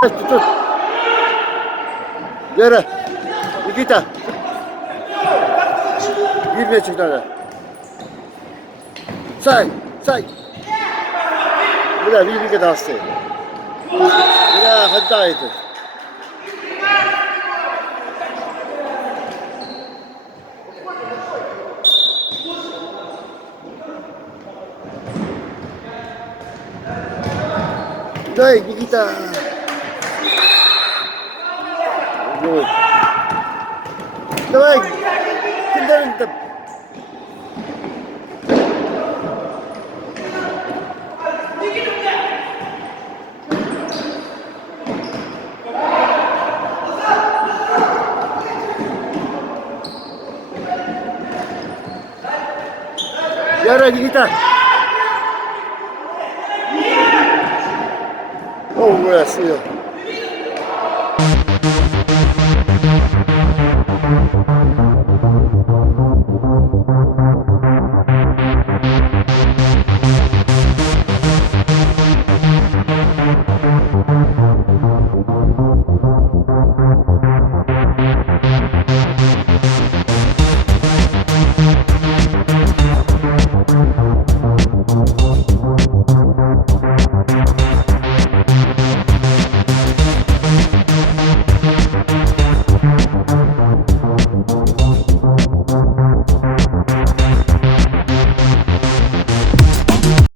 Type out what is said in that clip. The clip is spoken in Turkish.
Tut. Yere. Nikita. Girme çıktı. Say. Bırak bir kere daha say. Bırak hatta yeter. Дай, Никита. Давай. Кидай. Яра, Никита. О, красиво.